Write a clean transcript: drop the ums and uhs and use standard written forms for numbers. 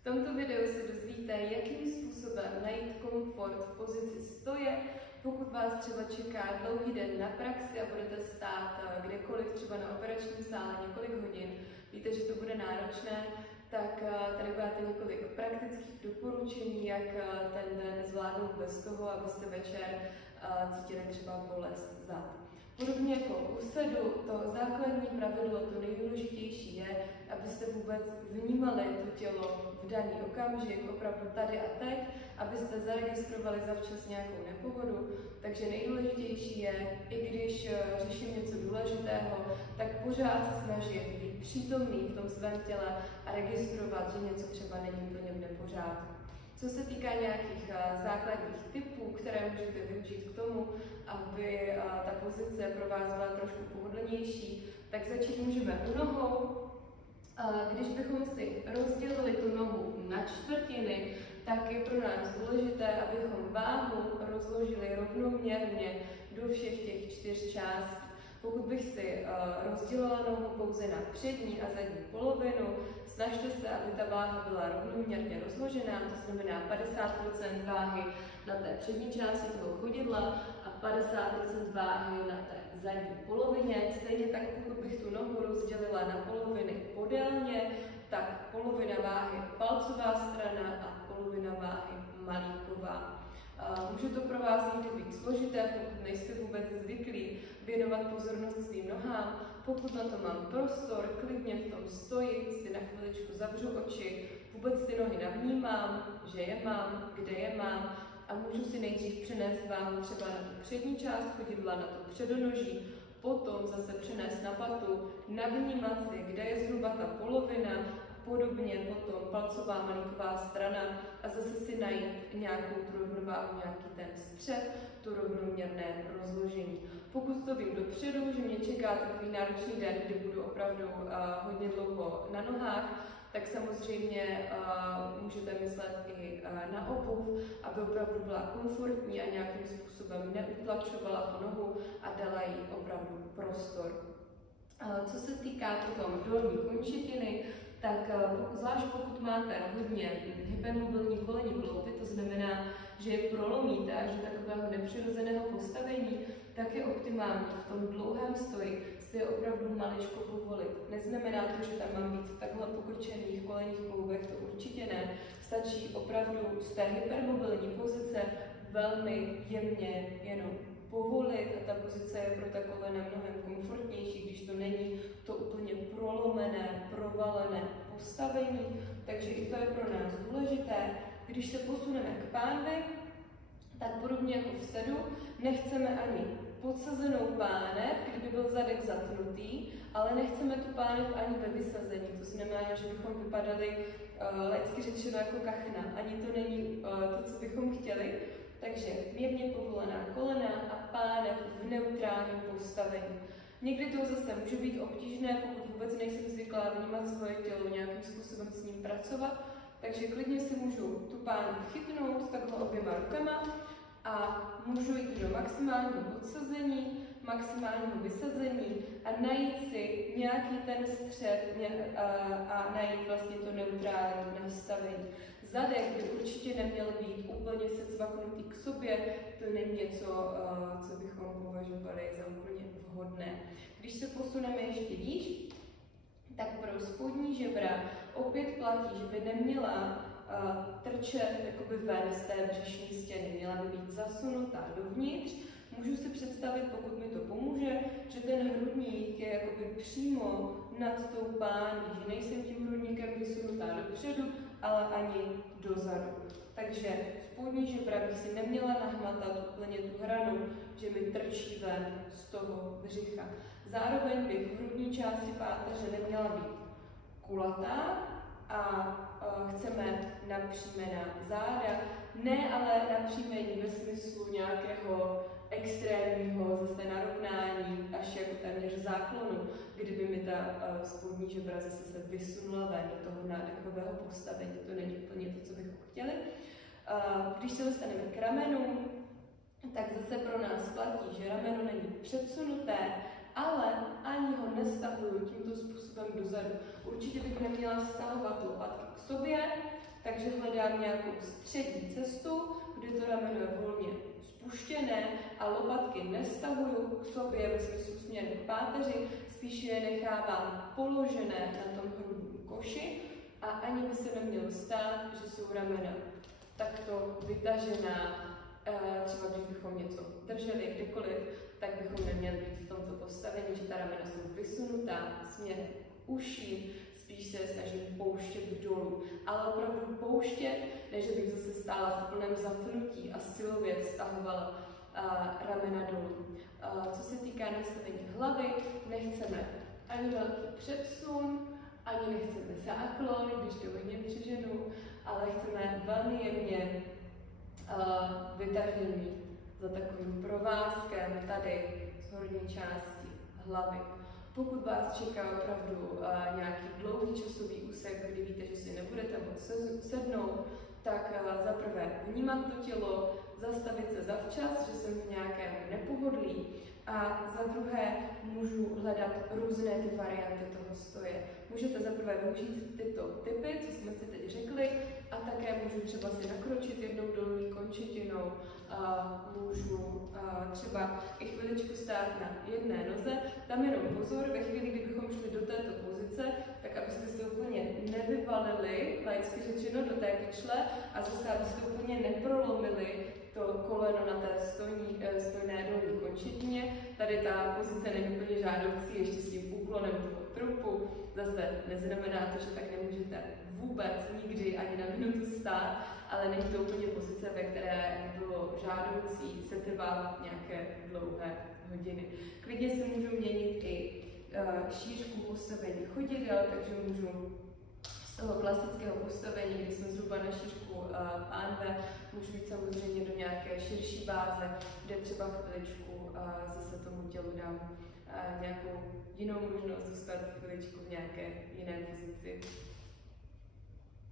V tomto videu se dozvíte, jakým způsobem najít komfort v pozici stoje, pokud vás třeba čeká dlouhý den na praxi a budete stát kdekoliv, třeba na operačním sále několik hodin. Víte, že to bude náročné, tak tady máte několik praktických doporučení, jak ten den zvládnout bez toho, abyste večer cítili třeba bolest zad. Podobně jako u sedu, to základní pravidlo, to nejdůležitější je, abyste vůbec vnímali to tělo v daný okamžik, opravdu tady a teď, abyste zaregistrovali zavčas nějakou nepohodu. Takže nejdůležitější je, i když řeším něco důležitého, tak pořád se snažit být přítomný v tom svém těle a registrovat, že něco třeba není úplně v nepořádku. Co se týká nějakých základních typů, které můžete využít k tomu, aby ta pozice pro vás byla trošku pohodlnější, tak začít můžeme u nohou. Když bychom si rozdělili tu nohu na čtvrtiny, tak je pro nás důležité, abychom váhu rozložili rovnoměrně do všech těch 4 částí. Pokud bych si rozdělila nohu pouze na přední a zadní polovinu, snažte se, aby ta váha byla rovnoměrně rozložená, to znamená 50% váhy na té přední části toho chodidla a 50% váhy na té zadní polovině. Stejně tak, pokud bych tu nohu rozdělila na poloviny podélně, tak polovina váhy palcová strana a polovina váhy malíková. Může to pro vás někdy být složité, pokud nejste vůbec zvyklí věnovat pozornost svým nohám. Pokud na to mám prostor, klidně v tom stoji, si na chviličku zavřu oči, vůbec ty nohy navnímám, že je mám, kde je mám a můžu si nejdřív přenést váhu třeba na tu přední část chodidla, na to předonoží, potom zase přenést na patu, navnímat si, kde je zhruba ta polovina, podobně potom palcová malíková strana a zase si najít nějakou tu rovnováhu, nějaký ten střed, to rovnoměrné rozložení. Pokud to vím dopředu, že mě čeká takový náročný den, kdy budu opravdu hodně dlouho na nohách, tak samozřejmě můžete myslet i na obuv, aby opravdu byla komfortní a nějakým způsobem neutlačovala tu nohu a dala jí opravdu prostor. Co se týká potom dolní končetiny, tak zvlášť pokud máte hodně hypermobilní kolenní kloupy, to znamená, že je prolomíte a že takového nepřirozeného postavení, tak je optimální v tom dlouhém stoji si je opravdu maličko povolit. Neznamená to, že tam mám být v takhle pokrčených kolenních kloubech, to určitě ne. Stačí opravdu z té hypermobilní pozice velmi jemně jenom povolit a ta pozice je pro ta kolena mnohem komfortnější, když to není to úplně prolomené, provalené postavení, takže i to je pro nás důležité. Když se posuneme k pánvi, tak podobně jako v sedu, nechceme ani podsazenou pánev, kdyby byl zadek zatnutý, ale nechceme tu pánev ani ve vysazení, to znamená, že bychom vypadali laicky řečeno jako kachna, ani to není to, co bychom chtěli. Takže mírně povolená kolena a pánev v neutrálním postavení. Někdy to zase může být obtížné, pokud vůbec nejsem zvyklá vnímat svoje tělo, nějakým způsobem s ním pracovat, takže klidně si můžu tu pánev chytnout takhle oběma rukama a můžu jít do maximálního podsazení, maximálního vysazení a najít si nějaký ten střed a najít vlastně to neutrální nastavení. Zadek by určitě neměl být úplně secvaknutý k sobě, to není něco, co bychom považovali za úplně vhodné. Když se posuneme ještě výš, tak pro spodní žebra opět platí, že by neměla trčet jakoby ven z té břišní stěny, měla by být zasunutá dovnitř. Můžu si představit, pokud mi to pomůže, že ten hrudník je jakoby přímo nad tou pání, že nejsem tím hrudníkem vysunutá dopředu, ale ani dozadu. Takže spodní žebra bych si neměla nahmatat úplně tu hranu, že mi trčí ven z toho břicha. Zároveň bych v hrudní části páteře neměla být kulatá a chceme napřímená záda, ne ale napřímení ve smyslu nějakého extrémního zase narovnání až jako téměř záklonu, kdyby mi ta spodní žebra zase se vysunula ven do toho nádechového postavení. To není úplně to, co bychom chtěli. Když se dostaneme k ramenu, tak zase pro nás platí, že rameno není předsunuté, ale ani ho nestahuju tímto způsobem dozadu. Určitě bych neměla stahovat lopatky k sobě, takže hledám nějakou střední cestu, kdy to rameno je volně spuštěné a lopatky nestahuju k sobě ve smyslu směrem k páteři, spíš je nechávám položené na tom hrudním koši a ani by se nemělo stát, že jsou ramena takto vytažená. Třeba když bychom něco drželi kdekoliv, tak bychom neměli být v tomto postavení, že ta ramena jsou vysunutá směrem k uším, spíš se snažím pouštět dolů, ale opravdu pouštět, než bych zase stála v plném zapnutí a silově stahovala ramena dolů. Co se týká nastavení hlavy, nechceme ani velký předsun, ani nechceme záklon, když to hodně přeženu, ale chceme velmi jemně vytažený za takovým provázkem tady z horní části hlavy. Pokud vás čeká opravdu nějaký dlouhý časový úsek, kdy víte, že si nebudete moct sednout, tak za prvé vnímat to tělo, zastavit se zavčas, že jsem v nějakém nepohodlí, a za druhé můžu hledat různé ty varianty toho stoje. Můžete za prvé využít tyto typy, co jsme si teď řekli, a také můžu třeba si nakročit jednou dolní končetinou, můžu třeba i chviličku stát na jedné noze. Tam jenom pozor, ve chvíli, kdybychom šli do této pozice, tak abyste se úplně nevyvalili, laicky řečeno, do té kyčle a zase abyste úplně neprolomili to koleno na té stojné dolní končetině. Tady ta pozice není úplně žádoucí, ještě s tím úklonem toho trupu. Zase neznamená to, že tak nemůžete vůbec nikdy ani na minutu stát, ale není to úplně pozice, ve které by bylo žádoucí setrvávat nějaké dlouhé hodiny. Klidně si můžu měnit i šířku postavení chodidel, takže můžu z toho klasického postavení, kdy jsme zhruba na šířku pánve, můžu jít samozřejmě do nějaké širší báze, kde třeba chviličku zase tomu tělu dám nějakou jinou možnost zůstat chviličku v nějaké jiné pozici.